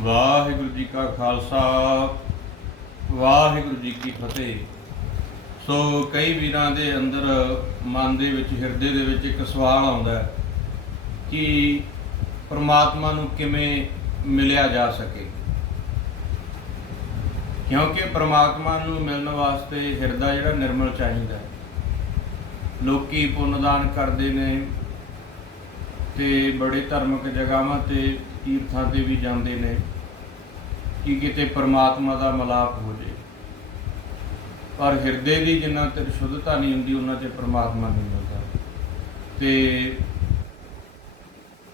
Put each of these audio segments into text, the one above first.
ਵਾਹਿਗੁਰੂ ਜੀ ਕਾ ਖਾਲਸਾ, ਵਾਹਿਗੁਰੂ ਜੀ ਕੀ ਫਤਿਹ। ਸੋ ਕਈ ਵੀਰਾਂ ਦੇ ਅੰਦਰ ਮਨ ਦੇ ਵਿੱਚ, ਹਿਰਦੇ ਦੇ ਵਿੱਚ ਇੱਕ ਸਵਾਲ ਆਉਂਦਾ ਹੈ ਕਿ ਪਰਮਾਤਮਾ ਨੂੰ ਕਿਵੇਂ ਮਿਲਿਆ ਜਾ ਸਕੇ? ਕਿਉਂਕਿ ਪਰਮਾਤਮਾ ਨੂੰ ਮਿਲਣ ਵਾਸਤੇ ਹਿਰਦਾ ਜਿਹੜਾ ਨਿਰਮਲ ਚਾਹੀਦਾ ਹੈ। ਲੋਕੀ ਪੁੰਨਦਾਨ ਕਰਦੇ ਨੇ ਤੇ ਬੜੇ ਧਾਰਮਿਕ ਜਗ੍ਹਾਵਾਂ ਤੇ ਤੀਰਥਾਂ ਤੇ ਵੀ ਜਾਂਦੇ ਨੇ, ਕਿ ਕਿਤੇ ਪਰਮਾਤਮਾ ਦਾ ਮਲਾਪ ਹੋ ਜੇ। ਪਰ ਹਿਰਦੇ ਦੀ ਜਿੰਨਾ ਤੇ ਸ਼ੁੱਧਤਾ ਨਹੀਂ ਹੁੰਦੀ, ਉਹਨਾਂ ਤੇ ਪਰਮਾਤਮਾ ਨਹੀਂ ਮਿਲਦਾ। ਤੇ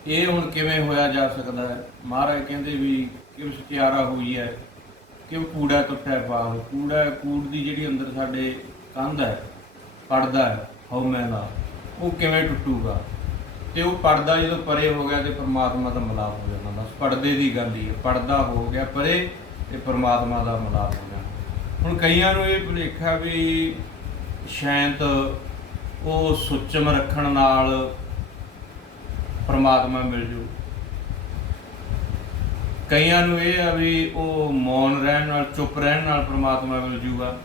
ਇਹ ਹੁਣ ਕਿਵੇਂ ਹੋਇਆ ਜਾ ਸਕਦਾ ਹੈ? ਮਹਾਰਾਜ ਕਹਿੰਦੇ ਵੀ ਕਿਉਂ ਸਚਿਆਰਾ ਹੋਈ ਹੈ? ਕਿਉਂ ਕੂੜਾ ਟੁੱਟਿਆ ਪਾਲ ਕੂੜਾ, ਕੂੜ ਦੀ ਜਿਹੜੀ ਅੰਦਰ ਸਾਡੇ ਕੰਧ ਹੈ, ਪੜਦਾ ਹੈ, ਹਉਮੈ ਦਾ ਉਹ ਕਿਵੇਂ ਟੁੱਟੂਗਾ? ਤੇ ਉਹ ਪਰਦਾ ਜਦੋਂ ਪਰੇ ਹੋ ਗਿਆ ਤੇ ਪ੍ਰਮਾਤਮਾ ਦਾ ਮਿਲਾਪ ਹੋ ਜਾਂਦਾ। ਬਸ ਪਰਦੇ ਦੀ ਗੱਲ ਹੀ ਹੈ। ਪਰਦਾ ਹੋ ਗਿਆ ਪਰੇ ਤੇ ਪਰਮਾਤਮਾ ਦਾ ਮਿਲਾਪ ਹੋ ਗਿਆ ਹੁਣ ਕਈਆਂ ਨੂੰ ਇਹ ਭੁਲੇਖਾ ਵੀ ਸ਼ਾਂਤ ਉਹ ਸੁੱਚਮ ਰੱਖਣ ਨਾਲ ਪਰਮਾਤਮਾ ਮਿਲ ਜੂ। ਕਈਆਂ ਨੂੰ ਇਹ ਆ ਵੀ ਉਹ ਮੌਨ ਰਹਿਣ ਨਾਲ, ਚੁੱਪ ਰਹਿਣ ਨਾਲ ਪ੍ਰਮਾਤਮਾ ਮਿਲ ਜੂਗਾ।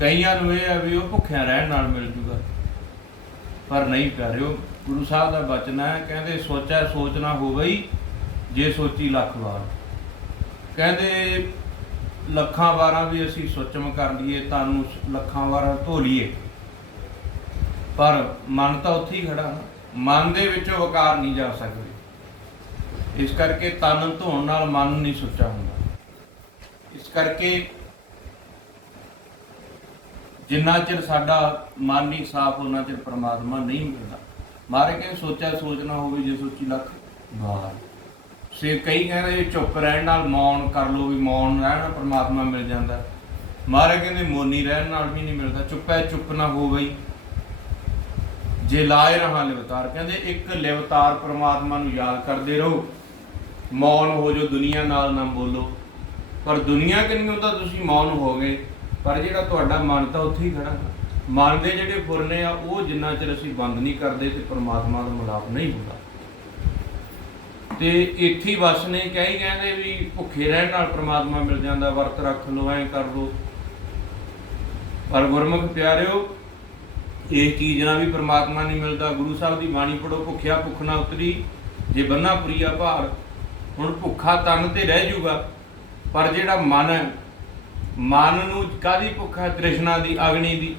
ਕਈਆਂ ਨੂੰ ਇਹ ਆ ਵੀ ਉਹ ਭੁੱਖਿਆਂ ਰਹਿਣ ਨਾਲ ਮਿਲ ਜੂਗਾ। ਪਰ ਨਹੀਂ ਪਿਆਰਿਓ, ਗੁਰੂ ਸਾਹਿਬ ਦਾ ਬਚਨ ਹੈ, ਕਹਿੰਦੇ ਸੋਚਿਆ ਸੋਚਣਾ ਹੋਵਈ, ਜੇ ਸੋਚੀ ਲੱਖ ਵਾਰ। ਕਹਿੰਦੇ ਲੱਖਾਂ ਵਾਰਾਂ ਵੀ ਅਸੀਂ ਸੋਚਮ ਕਰ ਲਈਏ ਤੁਹਾਨੂੰ ਲੱਖਾਂ ਵਾਰਾਂ ਧੋ ਲਈਏ। ਪਰ ਮਨ ਤਾਂ ਉੱਥੇ ਹੀ ਖੜਾ ਨਾ, ਮਨ ਦੇ ਵਿੱਚੋਂ ਵਕਾਰ ਨਹੀਂ ਜਾ ਸਕਦੇ। ਇਸ ਕਰਕੇ ਤਨ ਧੋਣ ਨਾਲ ਮਨ ਨਹੀਂ ਸੁੱਚਾ ਹੁੰਦਾ। ਇਸ ਕਰਕੇ ਜਿੰਨਾ ਚਿਰ ਸਾਡਾ ਮਨ ਨਹੀਂ ਸਾਫ਼ ਉਹਨਾਂ ਚਿਰ ਪ੍ਰਮਾਤਮਾ ਨਹੀਂ ਮਿਲਦਾ। ਮਾਰੇ ਕੇ ਸੋਚਿਆ ਸੋਚਣਾ ਹੋਵੇ ਜੇ ਸੋਚੀ ਲੱਖ। ਵਾਰ ਸੇ ਕਈ ਕਹਿੰਦੇ ਚੁੱਪ ਰਹਿਣ ਨਾਲ ਮੌਨ ਕਰ ਲੋ ਵੀ ਮੌਨ ਰਹਿਣ ਨਾਲ ਪ੍ਰਮਾਤਮਾ ਮਿਲ ਜਾਂਦਾ। ਮਾਰੇ ਕਹਿੰਦੇ ਮੌਨੀ ਰਹਿਣ ਨਾਲ ਵੀ ਨਹੀਂ ਮਿਲਦਾ। ਚੁੱਪੈ ਚੁੱਪ ਨਾ ਹੋ ਬਈ। ਜੇ ਲਾਏ ਰਹਾ ਲਿਵਤਾਰ ਕਹਿੰਦੇ ਇੱਕ ਲਿਵਤਾਰ ਪ੍ਰਮਾਤਮਾ ਨੂੰ ਯਾਦ ਕਰਦੇ ਰਹੋ। ਮੌਨ ਹੋ ਜੋ ਦੁਨੀਆ ਨਾਲ ਨਾ ਬੋਲੋ। ਪਰ ਦੁਨੀਆ ਕਿੰਨੀ ਤਾਂ ਤੁਸੀਂ ਮੌਨ ਹੋ ਗਏ ਪਰ ਜਿਹੜਾ ਤੁਹਾਡਾ ਮਨ ਤਾਂ ਉੱਥੇ ਹੀ ਖੜਾ ਮਨ ਦੇ ਜਿਹੜੇ ਫੁਰਨੇ ਆ, ਉਹ ਜਿੰਨਾ ਚਿਰ ਅਸੀਂ ਬੰਦ ਨਹੀਂ ਕਰਦੇ ਤੇ ਪ੍ਰਮਾਤਮਾ ਦਾ ਮਿਲਾਪ ਨਹੀਂ ਹੁੰਦਾ। ਤੇ ਇੱਥੇ ਹੀ ਵਸ ਨੇ ਕਈ ਕਹਿੰਦੇ ਵੀ ਭੁੱਖੇ ਰਹਿਣ ਨਾਲ ਪ੍ਰਮਾਤਮਾ ਮਿਲ ਜਾਂਦਾ, ਵਰਤ ਰੱਖ ਲੋ ਐਂ ਕਰ ਲੋ ਪਰ ਗੁਰਮੁਖ ਪਿਆਰਿਓ, ਇਹ ਚੀਜ਼ ਨਾਲ ਵੀ ਪ੍ਰਮਾਤਮਾ ਨਹੀਂ ਮਿਲਦਾ। ਗੁਰੂ ਸਾਹਿਬ ਦੀ ਬਾਣੀ ਪੜੋ ਭੁੱਖਿਆ ਭੁੱਖ ਨਾ ਉਤਰੀ, ਜੇ ਬੰਨਾ ਪ੍ਰੀਆ ਭਾਰ, ਹੁਣ ਭੁੱਖਾ ਤਨ ਤੇ ਰਹਿ ਜਾਊਗਾ ਪਰ ਜਿਹੜਾ ਮਨ ਹੈ ਮਨ ਨੂੰ ਕਾਦੀ ਭੁੱਖ ਹੈ ਤ੍ਰਿਸ਼ਨਾ ਦੀ, ਅਗਨੀ ਦੀ?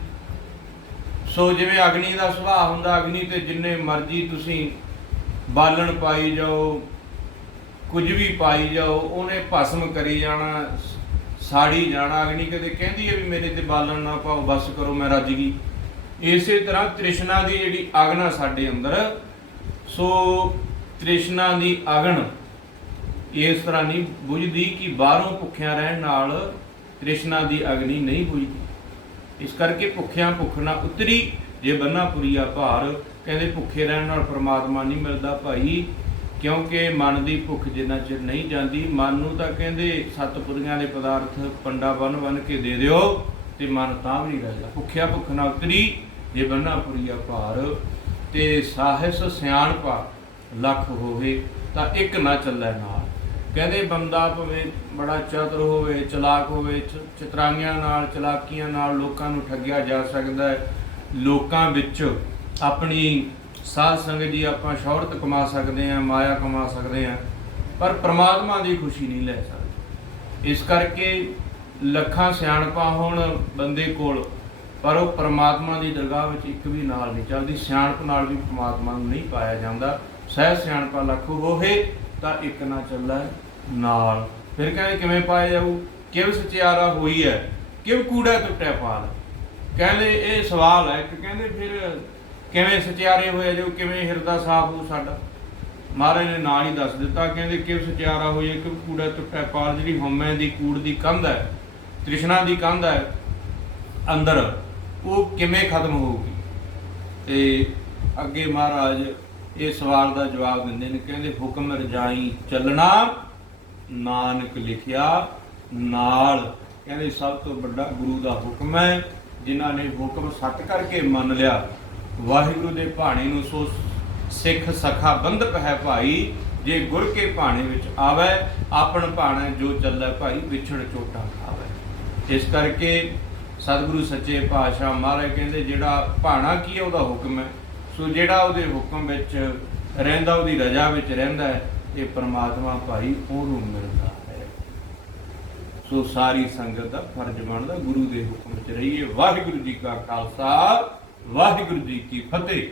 ਸੋ ਜਿਵੇਂ ਅਗਨੀ ਦਾ ਸੁਭਾਅ ਹੁੰਦਾ, ਅਗਨੀ ਤੇ ਜਿੰਨੇ ਮਰਜ਼ੀ ਤੁਸੀਂ ਬਾਲਣ ਪਾਈ ਜਾਓ, ਕੁਝ ਵੀ ਪਾਈ ਜਾਓ, ਉਹਨੇ ਭਸਮ ਕਰੀ ਜਾਣਾ, ਸਾੜੀ ਜਾਣਾ, ਅਗਨੀ ਕਦੇ ਕਹਿੰਦੀ ਹੈ ਵੀ ਮੇਰੇ ਤੇ ਬਾਲਣ ਨਾ ਪਾਓ, ਬਸ ਕਰੋ ਮੈਂ ਰੱਜ ਗਈ। ਇਸੇ ਤਰ੍ਹਾਂ ਤ੍ਰਿਸ਼ਨਾ ਦੀ ਜਿਹੜੀ ਅਗਨ ਆ ਸਾਡੇ ਅੰਦਰ, ਸੋ ਤ੍ਰਿਸ਼ਨਾ ਦੀ ਅਗਨ ਇਸ ਤਰ੍ਹਾਂ ਨਹੀਂ ਬੁਝਦੀ ਕਿ ਬਾਹਰੋਂ ਭੁੱਖਿਆਂ ਰਹਿਣ ਨਾਲ ਤ੍ਰਿਸ਼ਨਾ ਦੀ ਅਗਨੀ ਨਹੀਂ ਬੁਝਦੀ ਇਸ ਕਰਕੇ ਭੁੱਖਿਆਂ ਭੁੱਖ ਨਾ ਉਤਰੀ। ਜੇ ਬੰਨਾ ਪੁਰੀਆ ਭਾਰ, ਕਹਿੰਦੇ ਭੁੱਖੇ ਰਹਿਣ ਨਾਲ ਪ੍ਰਮਾਤਮਾ ਨਹੀਂ ਮਿਲਦਾ ਭਾਈ, ਕਿਉਂਕਿ ਮਨ ਦੀ ਭੁੱਖ ਜਿੰਨਾ ਚਿਰ ਨਹੀਂ ਜਾਂਦੀ, ਮਨ ਨੂੰ ਤਾਂ ਕਹਿੰਦੇ ਸਤਪੁਰੀਆਂ ਦੇ ਪਦਾਰਥ ਪੰਡਾ ਬਨ ਬਨ ਕੇ ਦੇ ਦਿਓ, ਤੇ ਮਨ ਤਾਂ ਵੀ ਨਹੀਂ ਰਹਿੰਦਾ। ਭੁੱਖਿਆ ਭੁੱਖ ਨਾ ਉਤਰੀ, ਜੇ ਬੰਨਾ ਪੁਰੀਆ ਭਾਰ, ਤੇ ਸਾਹਿਸ ਸਿਆਣਪਾ ਲੱਖ ਹੋਵੇ, ਤਾਂ ਇੱਕ ਨਾ ਚੱਲੇ ਨਾਲ। ਕਹਿੰਦੇ ਬੰਦਾ ਭਾਵੇਂ ਬੜਾ ਚਤੁਰ ਹੋਵੇ, ਚਲਾਕ ਹੋਵੇ ਚਤਰਾਈਆਂ ਨਾਲ, ਚਲਾਕੀਆਂ ਨਾਲ ਲੋਕਾਂ ਨੂੰ ਠੱਗਿਆ ਜਾ ਸਕਦਾ ਹੈ। ਲੋਕਾਂ ਵਿੱਚ ਆਪਣੀ ਸਾਧ ਸੰਗਤ ਦੀ ਆਪਾਂ ਸ਼ੌਹਰਤ ਕਮਾ ਸਕਦੇ ਹਾਂ, ਮਾਇਆ ਕਮਾ ਸਕਦੇ ਹਾਂ, ਪਰ ਪ੍ਰਮਾਤਮਾ ਦੀ ਖੁਸ਼ੀ ਨਹੀਂ ਲੈ ਸਕਦੇ। ਇਸ ਕਰਕੇ ਲੱਖਾਂ ਸਿਆਣਪਾਂ ਹੋਣ ਬੰਦੇ ਕੋਲ, ਪਰ ਉਹ ਪ੍ਰਮਾਤਮਾ ਦੀ ਦਰਗਾਹ ਵਿੱਚ ਇੱਕ ਵੀ ਨਾਲ ਨਹੀਂ ਚੱਲਦੀ। ਸਿਆਣਪ ਨਾਲ ਵੀ ਪ੍ਰਮਾਤਮਾ ਨੂੰ ਨਹੀਂ ਪਾਇਆ ਜਾਂਦਾ। ਸਹਿ ਸਿਆਣਪਾ ਲੱਖ ਹੋਏ ਤਾਂ ਇੱਕ ਨਾ ਚੱਲੈ। ਨਾਲ। ਫਿਰ ਕਹਿੰਦੇ ਕਿਵੇਂ ਪਾਇਆ ਜਾਊ? ਕਿਵ ਸਚਿਆਰਾ ਹੋਈ ਹੈ ਕਿਵ ਕੂੜਾ ਟੁੱਟਿਆ ਪਾਲ? ਕਹਿੰਦੇ ਇਹ ਸਵਾਲ ਹੈ ਕਿ ਕਹਿੰਦੇ ਫਿਰ ਕਿਵੇਂ ਸਚਿਆਰੇ ਹੋਇਆ ਜਾਊ? ਕਿਵੇਂ ਹਿਰਦਾ ਸਾਫ਼ ਹੋ ਸਾਡਾ? ਮਹਾਰਾਜ ਨੇ ਨਾਲ ਹੀ ਦੱਸ ਦਿੱਤਾ, ਕਹਿੰਦੇ ਕਿਵ ਸਚਿਆਰਾ ਹੋਈ ਹੈ ਕਿਵ ਕੂੜਾ ਟੁੱਟਿਆ ਪਾਲ? ਜਿਹੜੀ ਹਉਮੈ ਦੀ ਕੂੜ ਦੀ ਕੰਧ ਹੈ ਤ੍ਰਿਸ਼ਨਾ ਦੀ ਕੰਧ ਹੈ ਅੰਦਰ, ਉਹ ਕਿਵੇਂ ਖਤਮ ਹੋਊਗੀ? ਤੇ ਅੱਗੇ ਮਹਾਰਾਜ ਇਹ ਸਵਾਲ ਦਾ ਜਵਾਬ ਦਿੰਦੇ ਨੇ, ਕਹਿੰਦੇ ਹੁਕਮ ਰਜਾਈ ਚੱਲਣਾ ਨਾਨਕ ਲਿਖਿਆ, ਨਾਲ ਕਹਿੰਦੇ ਸਭ ਤੋਂ ਵੱਡਾ ਗੁਰੂ ਦਾ ਹੁਕਮ ਹੈ, ਜਿਨ੍ਹਾਂ ਨੇ ਹੁਕਮ ਸੱਤ ਕਰਕੇ ਮੰਨ ਲਿਆ। ਵਾਹਿਗੁਰੂ ਦੇ ਭਾਣੇ ਨੂੰ ਸੋ ਸਿੱਖ ਸਖਾ ਬੰਧਕ ਹੈ ਭਾਈ, ਜੇ ਗੁਰ ਕੇ ਭਾਣੇ ਵਿੱਚ ਆਵੇ, ਆਪਣ ਭਾਣੇ ਜੋ ਚੱਲੈ ਭਾਈ, ਵਿਛੜ ਚੋਟਾ ਖਾਵੇ। ਇਸ ਕਰਕੇ ਸਤਿਗੁਰੂ ਸੱਚੇ ਪਾਤਸ਼ਾਹ ਮਹਾਰਾਜ ਕਹਿੰਦੇ, ਜਿਹੜਾ ਭਾਣਾ ਕੀ ਹੈ, ਉਹਦਾ ਹੁਕਮ ਹੈ। ਸੋ ਜਿਹੜਾ ਉਹਦੇ ਹੁਕਮ ਵਿੱਚ ਰਹਿੰਦਾ, ਉਹਦੀ ਰਜ਼ਾ ਵਿੱਚ ਰਹਿੰਦਾ ਹੈ ਇਹ ਪ੍ਰਮਾਤਮਾ ਭਾਈ ਉਹਨੂੰ ਮਿਲਦਾ ਹੈ। ਸੋ ਸਾਰੀ ਸੰਗਤ ਦਾ ਫਰਜ਼ ਬਣਦਾ, ਗੁਰੂ ਦੇ ਹੁਕਮ ਚ ਰਹੀਏ। ਵਾਹਿਗੁਰੂ ਜੀ ਕਾ ਖਾਲਸਾ, ਵਾਹਿਗੁਰੂ ਜੀ ਕੀ ਫਤਿਹ।